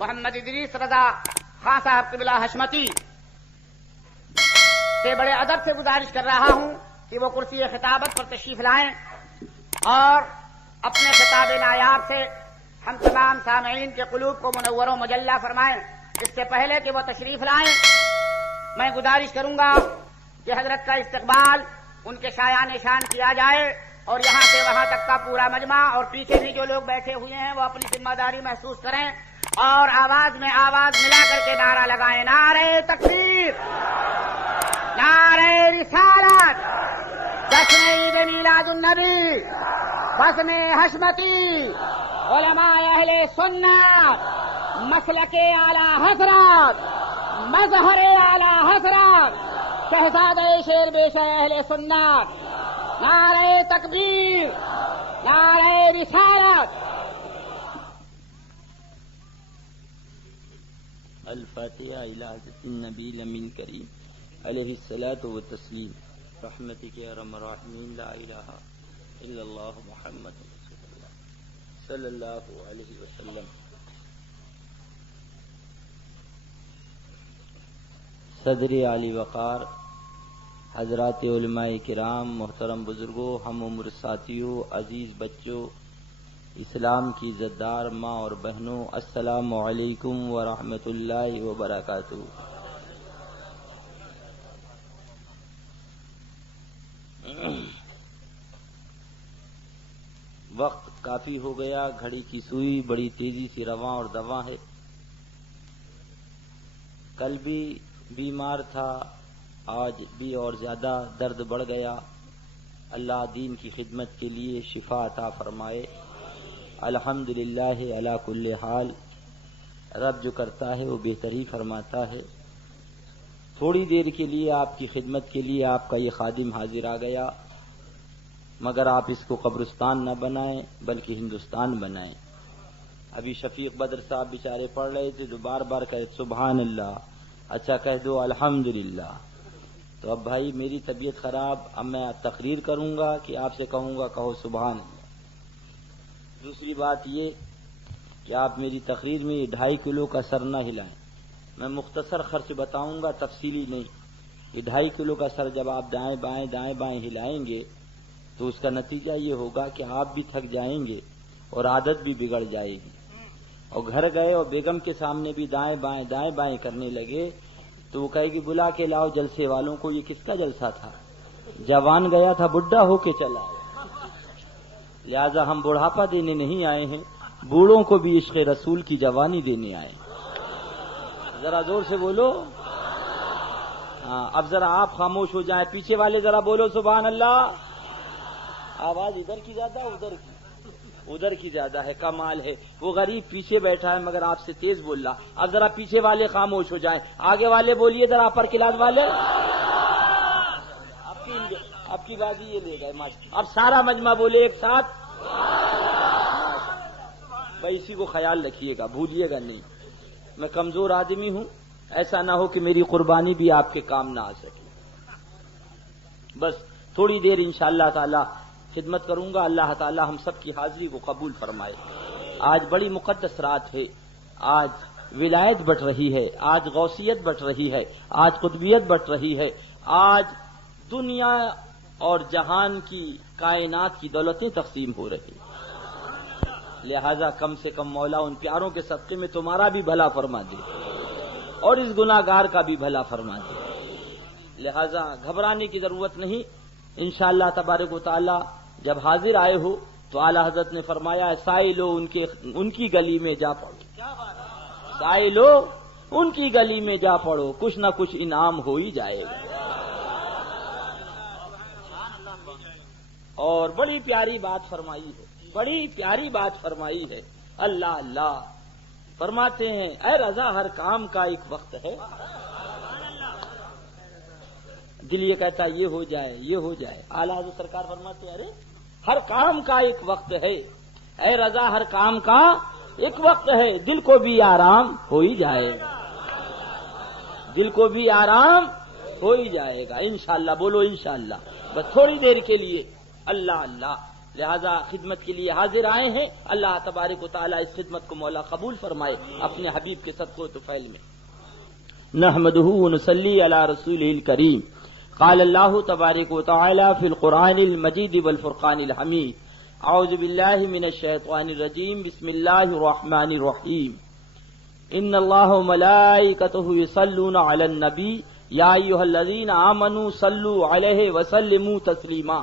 محمد ادریس رضا خان صاحب قبلہ حشمتی سے بڑے ادب سے گزارش کر رہا ہوں کہ وہ کرسی خطابت پر تشریف لائیں اور اپنے خطاب نایاب سے ہم تمام سامعین کے قلوب کو منور و مجلہ فرمائیں۔ اس سے پہلے کہ وہ تشریف لائیں میں گزارش کروں گا کہ حضرت کا استقبال ان کے شایان شان کیا جائے اور یہاں سے وہاں تک کا پورا مجمع اور پیچھے بھی جو لوگ بیٹھے ہوئے ہیں وہ اپنی ذمہ داری محسوس کریں اور آواز میں آواز ملا کر کے نعرہ لگائیں، نعرہ تکبیر، نعرہ رسالت، جشن عید میلاد النبی، بزم حشمتی، علماء اہل سنت، مسلک اعلی حضرت، مظہر اعلی حضرت، شہزادہ شیر بیش اہل سنت، نعرہ تکبیر، نعرہ رسالت۔ الفاتحہ الی حضرت النبی الامین کریم علیہ الصلاۃ والتسلیم۔ رحمتک یا ارحم الراحمین، لا الہ الا اللہ محمد رسول اللہ صلی اللہ علیہ وسلم۔ صدر علی وقار، حضرات علماء کرام، محترم بزرگوں، ہم عمر ساتھیوں، عزیز بچوں، اسلام کی عزتدار ماں اور بہنوں، السلام علیکم ورحمۃ اللہ وبرکاتہ۔ وقت کافی ہو گیا، گھڑی کی سوئی بڑی تیزی سے رواں اور دواں ہے۔ کل بھی بیمار تھا، آج بھی اور زیادہ درد بڑھ گیا۔ اللہ دین کی خدمت کے لیے شفا عطا فرمائے۔ الحمدللہ علی کل حال، رب جو کرتا ہے وہ بہتر ہی فرماتا ہے۔ تھوڑی دیر کے لیے آپ کی خدمت کے لیے آپ کا یہ خادم حاضر آ گیا، مگر آپ اس کو قبرستان نہ بنائیں بلکہ ہندوستان بنائیں۔ ابھی شفیق بدر صاحب بیچارے پڑھ رہے تھے تو بار بار کہے سبحان اللہ، اچھا کہہ دو الحمدللہ۔ تو اب بھائی میری طبیعت خراب، اب میں تقریر کروں گا کہ آپ سے کہوں گا کہو سبحان اللہ۔ دوسری بات یہ کہ آپ میری تقریر میں 2.5 کلو کا سر نہ ہلائیں، میں مختصر خرچ بتاؤں گا، تفصیلی نہیں۔ یہ 2.5 کلو کا سر جب آپ دائیں بائیں ہلائیں گے تو اس کا نتیجہ یہ ہوگا کہ آپ بھی تھک جائیں گے اور عادت بھی بگڑ جائے گی، اور گھر گئے اور بیگم کے سامنے بھی دائیں بائیں کرنے لگے تو وہ کہے گی بلا کے لاؤ جلسے والوں کو، یہ کس کا جلسہ تھا؟ جوان گیا تھا بڈھا ہو کے چلا آیا۔ لہذا ہم بڑھاپا دینے نہیں آئے ہیں، بوڑھوں کو بھی عشق رسول کی جوانی دینے آئے ہیں۔ ذرا زور سے بولو۔ ہاں اب ذرا آپ خاموش ہو جائیں، پیچھے والے ذرا بولو سبحان اللہ۔ آواز ادھر کی زیادہ ادھر کی زیادہ ہے، کمال ہے۔ وہ غریب پیچھے بیٹھا ہے مگر آپ سے تیز بول رہا۔ اب ذرا پیچھے والے خاموش ہو جائیں، آگے والے بولیے ذرا، اپر کلاس والے۔ اب کی بازی یہ لے گئے، اب سارا مجمع بولے ایک ساتھ۔ بھائی اسی کو خیال رکھیے گا، بھولیے گا نہیں، میں کمزور آدمی ہوں، ایسا نہ ہو کہ میری قربانی بھی آپ کے کام نہ آ سکے۔ بس تھوڑی دیر انشاءاللہ تعالی خدمت کروں گا، اللہ تعالی ہم سب کی حاضری کو قبول فرمائے۔ آج بڑی مقدس رات ہے، آج ولایت بٹ رہی ہے، آج غوثیت بٹ رہی ہے، آج قطبیت بٹ رہی ہے، آج دنیا اور جہان کی کائنات کی دولتیں تقسیم ہو رہی ہیں۔ لہذا کم سے کم مولا ان پیاروں کے صدقے میں تمہارا بھی بھلا فرما دے اور اس گناہگار کا بھی بھلا فرما دے۔ لہذا گھبرانے کی ضرورت نہیں، انشاءاللہ تبارک و تعالی جب حاضر آئے ہو تو اعلی حضرت نے فرمایا سائلو ان کی گلی میں جا پڑو، سائلو ان کی گلی میں جا پڑو، کچھ نہ کچھ انعام ہو ہی جائے گا۔ اور بڑی پیاری بات فرمائی ہے، بڑی پیاری بات فرمائی ہے۔ اللہ اللہ فرماتے ہیں اے رضا ہر کام کا ایک وقت ہے۔ دل یہ کہتا ہے یہ ہو جائے یہ ہو جائے، اعلیٰ حضرت سرکار فرماتے ہیں ارے ہر کام کا ایک وقت ہے، اے رضا ہر کام کا ایک وقت ہے، دل کو بھی آرام ہو ہی جائے گا، دل کو بھی آرام ہو ہی جائے گا انشاءاللہ۔ بولو انشاءاللہ، بس تھوڑی دیر کے لیے اللہ اللہ۔ لہذا خدمت کے لیے حاضر آئے ہیں. اللہ تبارک و تعالی اس خدمت کو مولا قبول فرمائے اپنے حبیب کے صدقہ و طفیل میں. نحمدہ ونصلی علی رسولہ الکریم. قال اللہ تبارک و تعالی فی القرآن المجید والفرقان الحمید. اعوذ باللہ من الشیطان الرجیم. بسم اللہ الرحمن الرحیم. ان اللہ وملائکتہ یصلون علی النبی یا ایھا الذین آمنوا صلوا علیہ وسلموا تسلیما.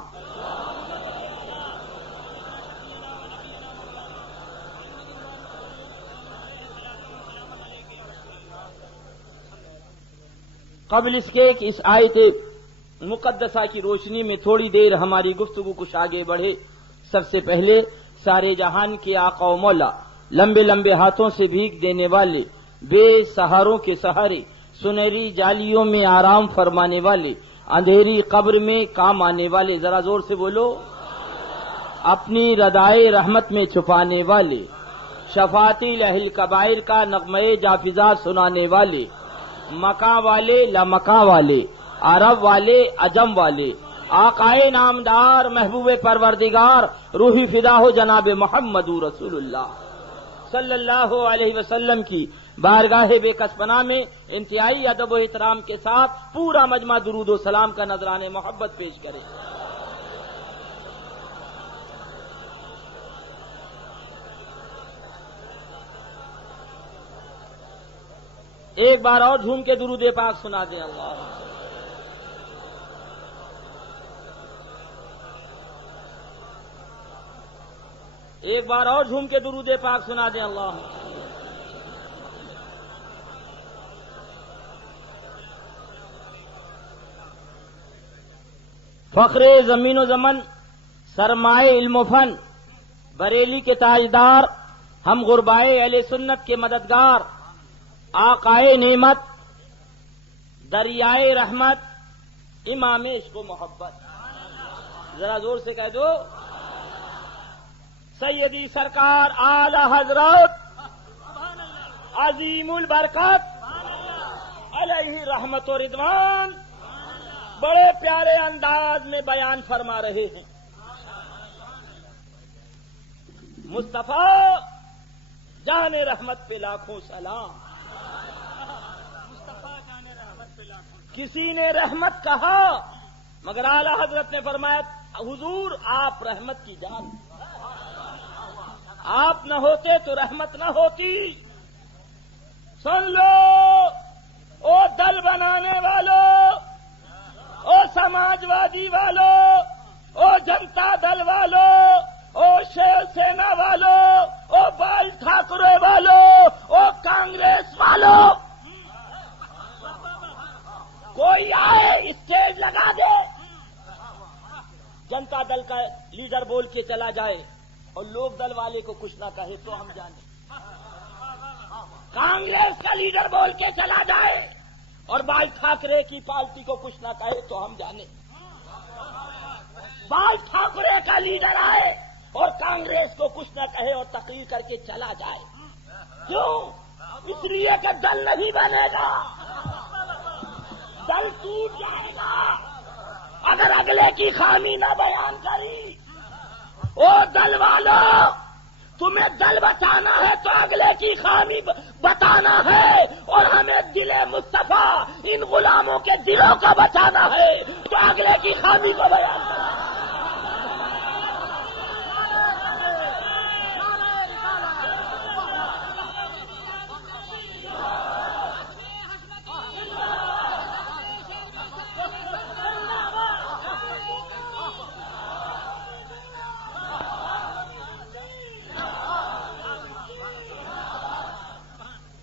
قبل اس کے کہ اس آیت مقدسہ کی روشنی میں تھوڑی دیر ہماری گفتگو کچھ آگے بڑھے، سب سے پہلے سارے جہان کے آقا و مولا، لمبے لمبے ہاتھوں سے بھیک دینے والے، بے سہاروں کے سہارے، سنہری جالیوں میں آرام فرمانے والے، اندھیری قبر میں کام آنے والے، ذرا زور سے بولو، اپنی ردائے رحمت میں چھپانے والے، شفاعتی لہل کبائر کا نغمے جافزا سنانے والے، مکہ والے لامکہ والے، عرب والے عجم والے، آقائے نامدار محبوب پروردگار روحی فدا ہو جناب محمد رسول اللہ صلی اللہ علیہ وسلم کی بارگاہ بے کس پناہ میں انتہائی ادب و احترام کے ساتھ پورا مجمع درود و سلام کا نذرانِ محبت پیش کرے. ایک بار اور جھوم کے درود پاک سنا دیں. اللہ ایک بار اور جھوم کے درود پاک سنا دیں. اللہ فخر زمین و زمن، سرمائے علم و فن، بریلی کے تاجدار، ہم غربائے اہل سنت کے مددگار، آقائے نعمت، دریائے رحمت، امام عشق و محبت، ذرا زور سے کہہ دو، سیدی سرکار اعلی حضرت عظیم البرکت علیہ رحمت و رضوان بڑے پیارے انداز میں بیان فرما رہے ہیں. مصطفیٰ جان رحمت پہ لاکھوں سلام. کسی نے رحمت کہا مگر اعلی حضرت نے فرمایا حضور آپ رحمت کی جان، آپ نہ ہوتے تو رحمت نہ ہوتی. سن لو او دل بنانے والوں، او سماجوادی والوں، او جنتا دل والوں، او شیو سینا والوں، او بال ٹھاکرے والوں، او کانگریس والوں، کوئی آئے اسٹیج لگا دے، جنتا دل کا لیڈر بول کے چلا جائے اور لوگ دل والے کو کچھ نہ کہے تو ہم جانیں، کانگریس کا لیڈر بول کے چلا جائے اور بال ٹھاکرے کی پارٹی کو کچھ نہ کہے تو ہم جانیں، بال ٹھاکرے کا لیڈر آئے اور کانگریس کو کچھ نہ کہے اور تقریر کر کے چلا جائے، کیوں؟ اس لیے کہ دل نہیں بنے گا، دل ٹوٹ جائے گا اگر اگلے کی خامی نہ بیان کری. او دل والوں، تمہیں دل بچانا ہے تو اگلے کی خامی بتانا ہے، اور ہمیں دل مصطفیٰ ان غلاموں کے دلوں کا بچانا ہے تو اگلے کی خامی کو بیان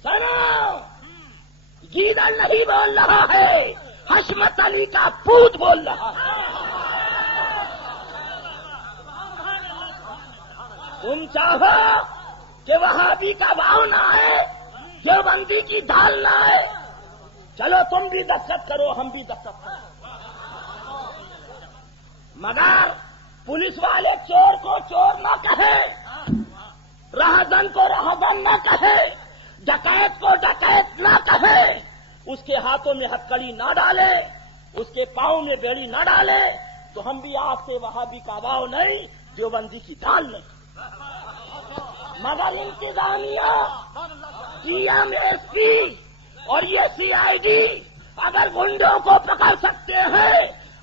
کرنا. گیدڑ نہیں بول رہا ہے، حشمت علی کا پوت بول رہا ہے. تم چاہو کہ وہابی کا واؤ نہ آئے، دیوبندی کی ڈھال نہ آئے، چلو تم بھی دستخط کرو، ہم بھی دستخط کرو، مگر پولیس والے چور کو چور نہ کہے، رہزن کو رہزن نہ کہے، ڈکیت کو ڈکیت نہ کہے، اس کے ہاتھوں میں ہتکڑی نہ ڈالے، اس کے پاؤں میں بیڑی نہ ڈالے، تو ہم بھی آپ سے وہابی کا واؤ نہیں، دیوبندی کی دال نہیں، مگر انتظامیہ، EMSP اور یہ CID اگر گنڈوں کو پکڑ سکتے ہیں،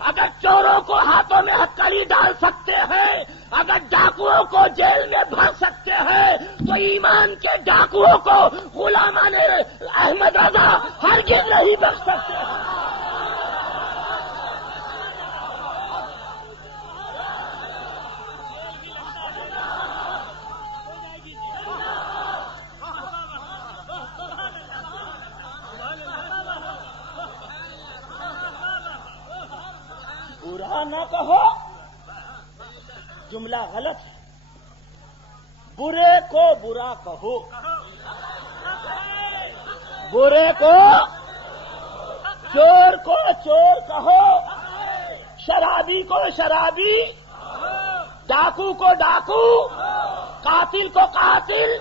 اگر چوروں کو ہاتھوں میں ہتکڑی ڈال سکتے ہیں، اگر ڈاکوؤں کو جیل میں بھر سکتے ہیں، تو ایمان کے ڈاکوؤں کو غلامان احمد رضا ہرگز نہیں بخش سکتے۔ برا نہ کہو، جملہ غلط ہے، برے کو برا کہو، برے کو چور کہو، شرابی کو شرابی، ڈاکو کو ڈاکو، قاتل کو قاتل۔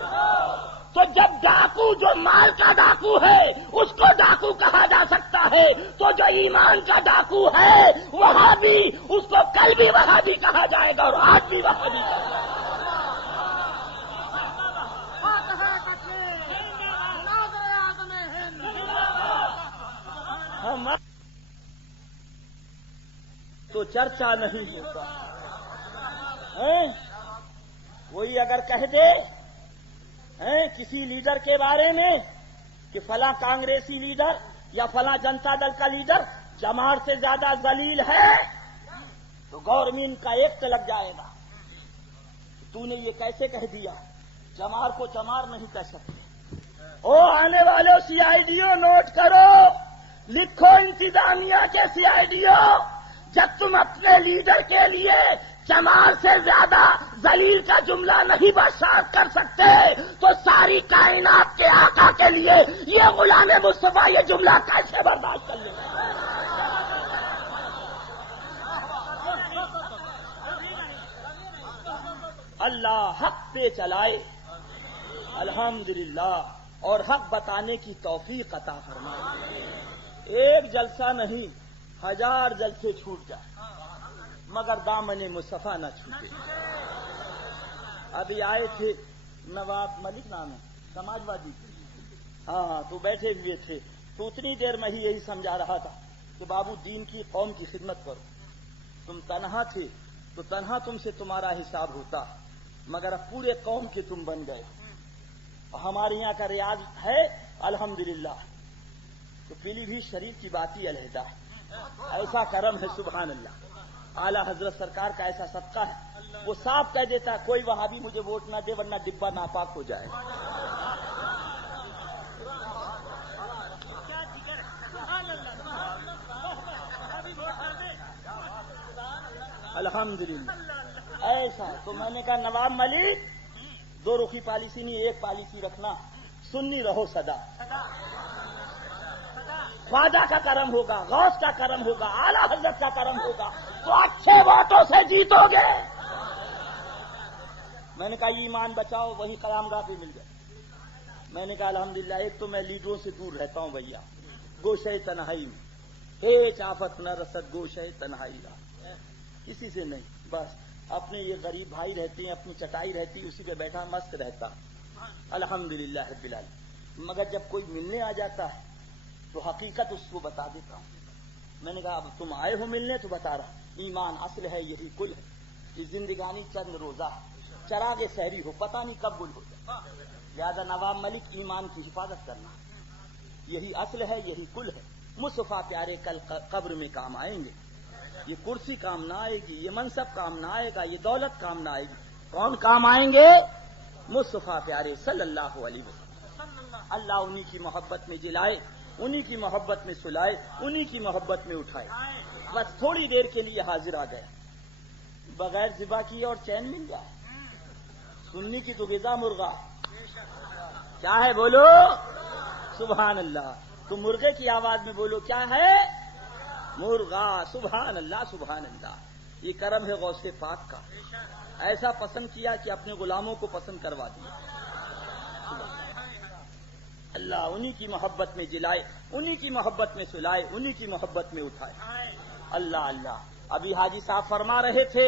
تو جب ڈاکو جو مال کا ڈاکو ہے اس کو ڈاکو کہا جا سکتا ہے، تو جو ایمان کا ڈاکو ہے وہابی، اس کو کل بھی وہابی کہا جائے گا اور آج بھی وہابی کہا جائے گا۔ ہم تو چرچا نہیں ہوتا، وہی اگر کہہ دے کسی لیڈر کے بارے میں کہ فلاں کانگریسی لیڈر یا فلاں جنتا دل کا لیڈر چمار سے زیادہ ذلیل ہے، تو گورنمنٹ کا ایکٹ لگ جائے گا۔ تو نے یہ کیسے کہہ دیا؟ چمار کو چمار نہیں کہہ سکتے۔ او آنے والوں CIDوں نوٹ کرو، لکھو انتظامیہ کے CIDوں، جب تم اپنے لیڈر کے لیے چمار سے زیادہ ذلیل کا جملہ نہیں برداشت کر سکتے تو ساری کائنات کے آقا کے لیے یہ غلام مصطفیٰ یہ جملہ کیسے برداشت کر لے گا؟ اللہ حق پہ چلائے الحمدللہ، اور حق بتانے کی توفیق عطا فرمائے۔ ایک جلسہ نہیں، 1000 جلسے چھوٹ جائے مگر دامن مصطفیٰ نہ چھوٹے۔ ابھی آئے تھے نواب ملک نام ہے، سماجوادی، ہاں تو بیٹھے ہوئے تھے، تو اتنی دیر میں ہی یہی سمجھا رہا تھا کہ بابو دین کی قوم کی خدمت کرو، تم تنہا تھے تو تنہا تم سے تمہارا حساب ہوتا، مگر اب پورے قوم کے تم بن گئے۔ ہمارے یہاں کا ریاض ہے الحمدللہ، تو پیلی بھی شریف کی بات ہی علیحدہ ہے، ایسا کرم ہے سبحان اللہ۔ اعلیٰ حضرت سرکار کا ایسا صدقہ ہے، وہ صاف کہہ دیتا ہے کوئی وہابی مجھے ووٹ نہ دے ورنہ ڈبہ ناپاک ہو جائے۔ الحمدللہ ایسا تو میں نے کہا نواب ملک 2 رخی پالیسی نہیں، ایک پالیسی رکھنا، سنی رہو سدا، خواجہ کا کرم ہوگا، غوث کا کرم ہوگا، اعلیٰ حضرت کا کرم ہوگا تو اچھے ووٹوں سے جیتو گے۔ میں نے کہا ایمان بچاؤ، وہی قیام گاہ پہ مل گئے۔ میں نے کہا الحمدللہ ایک تو میں لیڈروں سے دور رہتا ہوں بھیا، گوشے تنہائی میں، ہیچ آفت نہ رسد گوشے تنہائی را، کسی سے نہیں، بس اپنے یہ غریب بھائی رہتے ہیں، اپنی چٹائی رہتی، اسی پہ بیٹھا مست رہتا الحمدللہ رب العالمین۔ مگر جب کوئی ملنے آ جاتا ہے تو حقیقت اس کو بتا دیتا ہوں۔ میں نے کہا اب تم آئے ہو ملنے تو بتا رہا، ایمان اصل ہے یہی کل ہے، یہ زندگانی چند روزہ چراغ سحری ہو، پتہ نہیں کب گل ہو جائے، لہذا نواب ملک ایمان کی حفاظت کرنا، یہی اصل ہے یہی کل ہے۔ مصطفیٰ پیارے کل قبر میں کام آئیں گے، یہ کرسی کام نہ آئے گی، یہ منصب کام نہ آئے گا، یہ دولت کام نہ آئے گی، کون کام آئیں گے؟ مصطفیٰ پیارے صلی اللہ علیہ وسلم۔ اللہ انہی کی محبت میں جلائے، انہی کی محبت میں سلائے، انہی کی محبت میں اٹھائے۔ بس تھوڑی دیر کے لیے حاضر آ گیا، بغیر ذبح کیے اور چین مل گیا، سنی کی تو غذا مرغا، کیا ہے بولو سبحان اللہ، تو مرغے کی آواز میں بولو کیا ہے؟ مرغا، سبحان اللہ سبحان اللہ۔ یہ کرم ہے غوث پاک کا، ایسا پسند کیا کہ اپنے غلاموں کو پسند کروا دیا۔ اللہ انہی کی محبت میں جلائے، انہی کی محبت میں سلائے، انہی کی محبت میں اٹھائے۔ اللہ اللہ۔ ابھی حاجی صاحب فرما رہے تھے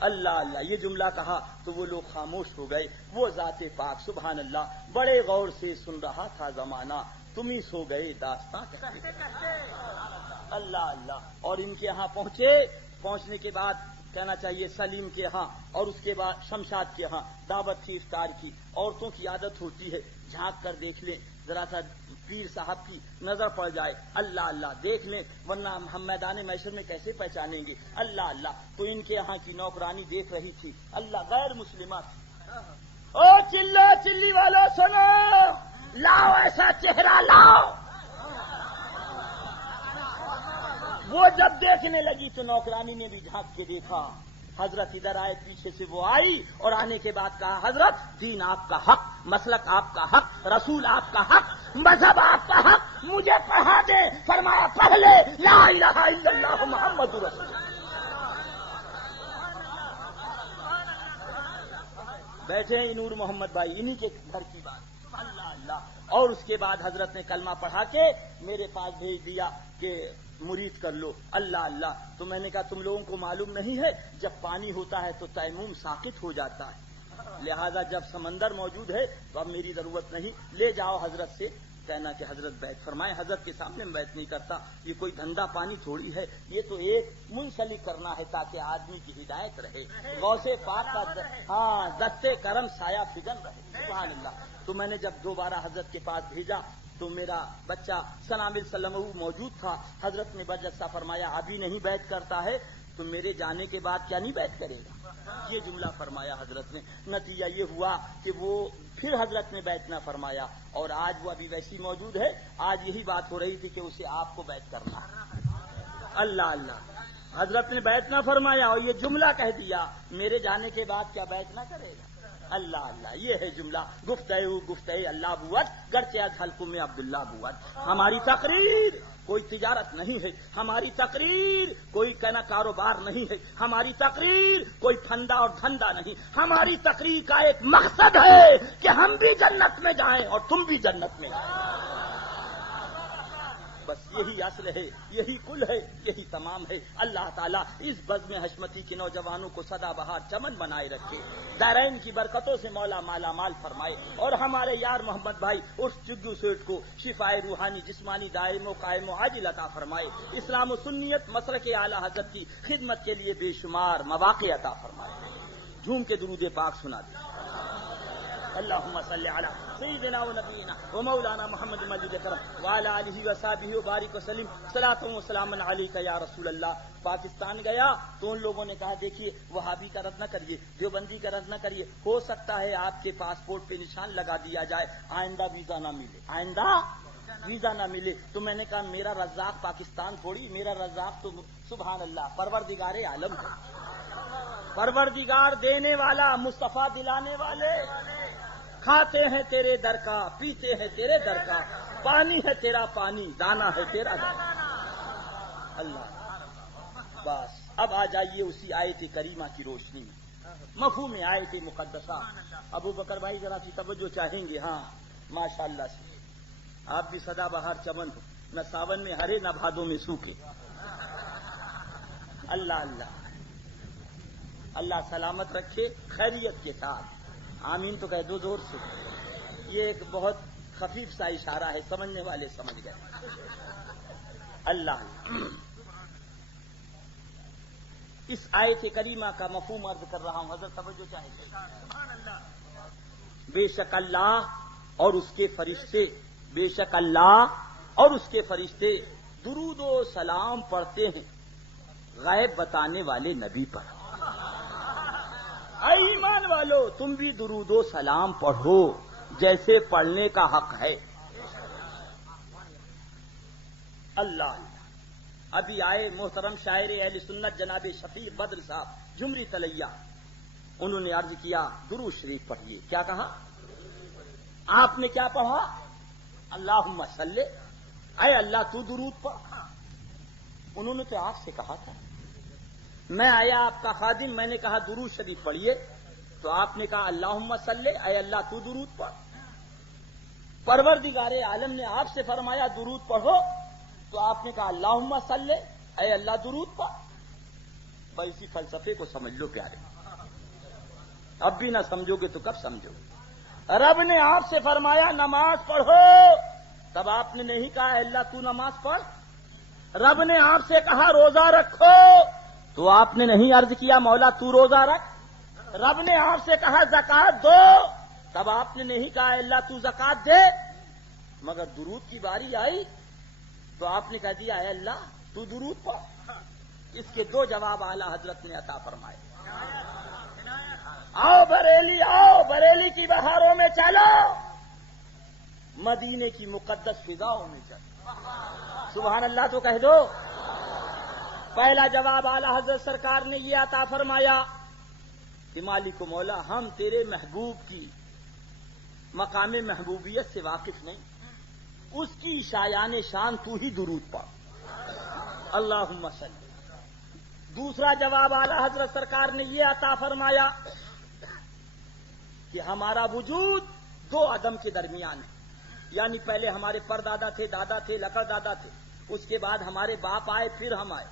اللہ اللہ یہ جملہ کہا تو وہ لوگ خاموش ہو گئے. وہ ذات پاک سبحان اللہ بڑے غور سے سن رہا تھا زمانہ, تم ہی سو گئے داستاں کہتے. اللہ اللہ. اور ان کے یہاں پہنچنے کے بعد کہنا چاہیے سلیم کے ہاں اور اس کے بعد شمشاد کے ہاں دعوت تھی افطار کی. عورتوں کی عادت ہوتی ہے جھانک کر دیکھ لیں, ذرا سا پیر صاحب کی نظر پڑ جائے, اللہ اللہ دیکھ لیں, ورنہ ہم میدان محشر میں کیسے پہچانیں گے. اللہ اللہ. تو ان کے یہاں کی نوکرانی دیکھ رہی تھی, اللہ غیر مسلمات. او چلو چلی والو سنو, لاؤ ایسا چہرہ لاؤ. وہ جب دیکھنے لگی تو نوکرانی نے بھی جھانک کے دیکھا. حضرت ادھر آئے, پیچھے سے وہ آئی اور آنے کے بعد کہا حضرت دین آپ کا حق, مسلک آپ کا حق, رسول آپ کا حق, مذہب آپ کا حق, مجھے پڑھا دے. فرمایا پہلے لا الہ الا اللہ محمد رسول اللہ. بیٹھے ہیں نور محمد بھائی, انہی کے گھر کی بات. اللہ اللہ. اور اس کے بعد حضرت نے کلمہ پڑھا کے میرے پاس بھیج دیا کہ مرید کر لو. اللہ اللہ. تو میں نے کہا تم لوگوں کو معلوم نہیں ہے جب پانی ہوتا ہے تو تیمم ساقط ہو جاتا ہے, لہذا جب سمندر موجود ہے تو اب میری ضرورت نہیں, لے جاؤ حضرت سے کہنا کہ حضرت بیت فرمائے. حضرت کے سامنے میں بیت نہیں کرتا, یہ کوئی دھندا پانی تھوڑی ہے, یہ تو ایک منسلک کرنا ہے تاکہ آدمی کی ہدایت رہے, غوث پاک کا دستے کرم سایہ فگن رہے. سبحان اللہ. تو میں نے جب دوبارہ حضرت کے پاس بھیجا تو میرا بچہ سنامل سلم موجود تھا. حضرت نے برجستہ فرمایا ابھی نہیں بیعت کرتا ہے تو میرے جانے کے بعد کیا نہیں بیعت کرے گا. یہ جملہ فرمایا حضرت نے. نتیجہ یہ ہوا کہ وہ پھر حضرت نے بیعت نہ فرمایا, اور آج وہ ابھی ویسی موجود ہے. آج یہی بات ہو رہی تھی کہ اسے آپ کو بیعت کرنا. اللہ اللہ. حضرت نے بیعت نہ فرمایا اور یہ جملہ کہہ دیا میرے جانے کے بعد کیا بیعت نہ کرے گا. اللہ اللہ. یہ ہے جملہ گفتہ اللہ بوت گرچہ از حلقوں میں عبداللہ بوت. ہماری تقریر کوئی تجارت نہیں ہے, ہماری تقریر کوئی کہنا کاروبار نہیں ہے, ہماری تقریر کوئی پھندا اور دھندا نہیں. ہماری تقریر کا ایک مقصد ہے کہ ہم بھی جنت میں جائیں اور تم بھی جنت میں جائیں. بس یہی اصل ہے, یہی کل ہے, یہی تمام ہے. اللہ تعالیٰ اس بزم حشمتی کے نوجوانوں کو سدا بہار چمن بنائے رکھے, دارین کی برکتوں سے مولا مالا مال فرمائے, اور ہمارے یار محمد بھائی اس جگو سیٹ کو شفائے روحانی جسمانی دائم و قائم و عاجل عطا فرمائے. اسلام و سنیت مسلک اعلی حضرت کی خدمت کے لیے بے شمار مواقع عطا فرمائے. جھوم کے درود پاک سنا دیں. اللهم صل على سيدنا ونبينا ومولانا محمد مجيد کرم وعلى آله وصحبه وبارك وسلم صلاۃ و سلام علیک یا رسول اللہ. پاکستان گیا تو ان لوگوں نے کہا دیکھیے وہابی کا رد نہ کریے, دیوبندی کا رد نہ کریے, ہو سکتا ہے آپ کے پاسپورٹ پہ نشان لگا دیا جائے, آئندہ ویزا نہ ملے, آئندہ ویزا نہ ملے. تو میں نے کہا میرا رزاق پاکستان تھوڑی, میرا رزاق تو سبحان اللہ پروردگار عالم ہے, پروردگار دینے والا, مصطفیٰ دلانے والے. کھاتے ہیں تیرے در کا, پیتے ہیں تیرے در کا, پانی ہے تیرا پانی, دانا ہے تیرا دانا. اللہ. بس اب آ جائیے اسی آیت کریمہ کی روشنی میں, مفہوم آیت مقدسہ. ابو بکر بھائی ذرا سی توجہ چاہیں گے. ہاں ماشاء اللہ سے آپ بھی سدا بہار چمن ہو, نہ ساون میں ہرے نہ بھادوں میں سوکھے. اللہ اللہ. اللہ سلامت رکھے خیریت کے ساتھ. آمین تو کہہ دو زور سے. یہ ایک بہت خفیف سا اشارہ ہے, سمجھنے والے سمجھ گئے. اللہ. اس آیت کریمہ کا مفہوم عرض کر رہا ہوں, حضرت توجہ چاہیے. بے شک اللہ اور اس کے فرشتے, بے شک اللہ اور اس کے فرشتے درود و سلام پڑھتے ہیں غیب بتانے والے نبی پر. اے ایمان والو تم بھی درود و سلام پڑھو جیسے پڑھنے کا حق ہے. اللہ. ابھی آئے محترم شاعر اہل سنت جناب شفیع بدر صاحب جمری تلیہ, انہوں نے عرض کیا درود شریف پڑھیے. کیا کہا آپ نے؟ کیا پڑھا؟ اللہم صلی, اے اللہ تو درود پڑھ. انہوں نے تو آپ سے کہا تھا, میں آیا آپ کا خادم, میں نے کہا درود شریف پڑھیے, تو آپ نے کہا اللہم صلی, اے اللہ تو درود پڑھ. پروردگار عالم نے آپ سے فرمایا درود پڑھو, تو آپ نے کہا اللہم صلی, اے اللہ درود پڑھ. بس اسی فلسفے کو سمجھ لو پیارے، اب بھی نہ سمجھو گے تو کب سمجھو گے؟ رب نے آپ سے فرمایا نماز پڑھو، تب آپ نے نہیں کہا اللہ تو نماز پڑھ۔ رب نے آپ سے کہا روزہ رکھو، تو آپ نے نہیں عرض کیا مولا تو روزہ رکھ۔ رب نے آپ سے کہا زکات دو، تب آپ نے نہیں کہا اللہ تو زکات دے۔ مگر درود کی باری آئی تو آپ نے کہہ دیا اے اللہ تو درود پڑھ۔ اس کے دو جواب اعلی حضرت نے عطا فرمائے۔ آؤ بریلی، آؤ بریلی کی بہاروں میں چلو، مدینے کی مقدس فضاؤں میں چلو، سبحان اللہ تو کہہ دو۔ پہلا جواب اعلی حضرت سرکار نے یہ عطا فرمایا کہ مالک و مولا ہم تیرے محبوب کی مقام محبوبیت سے واقف نہیں، اس کی شایان شان تو ہی درود پڑھ، اللہم صلی۔ دوسرا جواب اعلی حضرت سرکار نے یہ عطا فرمایا کہ ہمارا وجود دو عدم کے درمیان ہے، یعنی پہلے ہمارے پردادا تھے، دادا تھے، لقب دادا تھے، اس کے بعد ہمارے باپ آئے، پھر ہم آئے،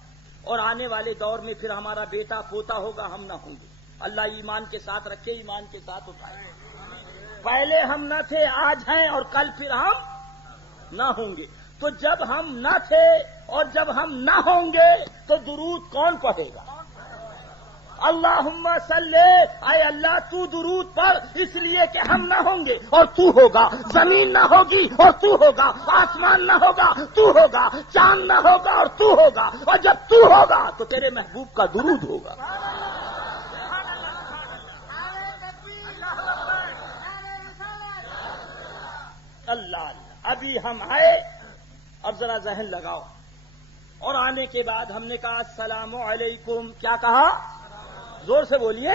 اور آنے والے دور میں پھر ہمارا بیٹا پوتا ہوگا، ہم نہ ہوں گے۔ اللہ ایمان کے ساتھ رکھے، ایمان کے ساتھ اٹھائے۔ پہلے ہم نہ تھے، آج ہیں، اور کل پھر ہم نہ ہوں گے۔ تو جب ہم نہ تھے اور جب ہم نہ ہوں گے تو درود کون پڑھے گا؟ اللہم صلی، اے اللہ تو درود پڑھ، اس لیے کہ ہم نہ ہوں گے اور تو ہوگا، زمین نہ ہوگی اور تو ہوگا، آسمان نہ ہوگا تو ہوگا، چاند نہ ہوگا اور تو ہوگا، اور جب تو ہوگا تو تیرے محبوب کا درود ہوگا۔ اللہ ابھی ہم آئے، اب ذرا ذہن لگاؤ، اور آنے کے بعد ہم نے کہا السلام علیکم، کیا کہا؟ زور سے بولیے۔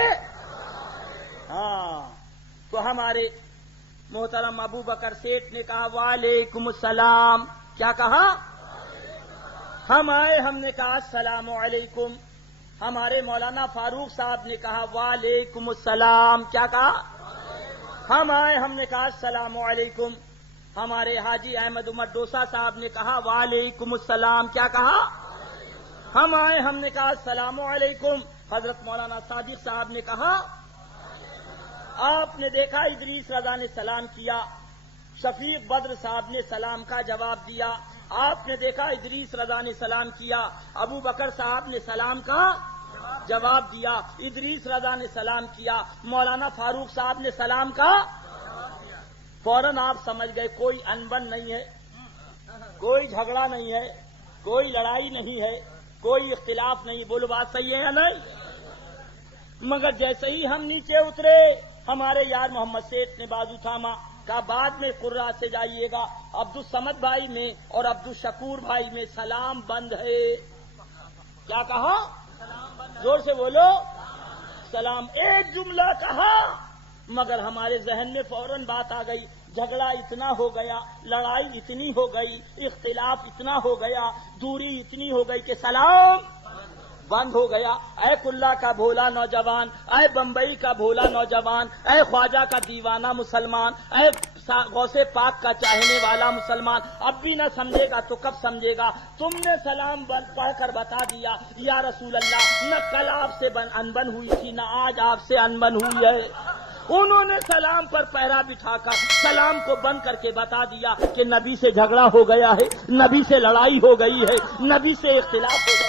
ہاں، تو ہمارے محترم ابو بکر سیٹھ نے کہا وعلیکم السلام، کیا کہا؟ ہم آئے، ہم نے کہا السلام علیکم۔ ہمارے مولانا فاروق صاحب نے کہا وعلیکم السلام، کیا کہا؟ ہم آئے، ہم نے کہا السلام علیکم۔ ہمارے حاجی احمد عمر ڈوسا صاحب نے کہا وعلیکم السلام، کیا کہا؟ ہم آئے، ہم نے کہا السلام علیکم۔ حضرت مولانا صادق صاحب نے کہا، آپ نے دیکھا ادریس رضا نے سلام کیا، شفیق بدر صاحب نے سلام کا جواب دیا، آپ نے دیکھا ادریس رضا نے سلام کیا، ابو بکر صاحب نے سلام کا جواب دیا، ادریس رضا نے سلام کیا، مولانا فاروق صاحب نے سلام کا، فوراً آپ سمجھ گئے کوئی انبن نہیں ہے، کوئی جھگڑا نہیں ہے، کوئی لڑائی نہیں ہے، کوئی اختلاف نہیں۔ بولو بات صحیح ہے یا نہیں؟ مگر جیسے ہی ہم نیچے اترے، ہمارے یار محمد سیٹھ نے بازو تھاما، کہا بعد میں قرہ سے جائیے گا، عبدالصمد بھائی میں اور عبدالشکور بھائی میں سلام بند ہے۔ کیا کہا؟ زور سے بولو، سلام۔ ایک جملہ کہا، مگر ہمارے ذہن میں فوراً بات آ گئی، جھگڑا اتنا ہو گیا، لڑائی اتنی ہو گئی، اختلاف اتنا ہو گیا، دوری اتنی ہو گئی کہ سلام بند ہو گیا۔ اے کلہ کا بھولا نوجوان، اے بمبئی کا بھولا نوجوان، اے خواجہ کا دیوانہ مسلمان، اے غوث پاک کا چاہنے والا مسلمان، اب بھی نہ سمجھے گا تو کب سمجھے گا؟ تم نے سلام پڑھ کر بتا دیا یا رسول اللہ، نہ کل آپ سے انبن ہوئی تھی، نہ آج آپ سے انبن ہوئی ہے۔ انہوں نے سلام پر پہرا بٹھا کر سلام کو بند کر کے بتا دیا کہ نبی سے جھگڑا ہو گیا ہے، نبی سے لڑائی ہو گئی ہے، نبی سے اختلاف ہو گیا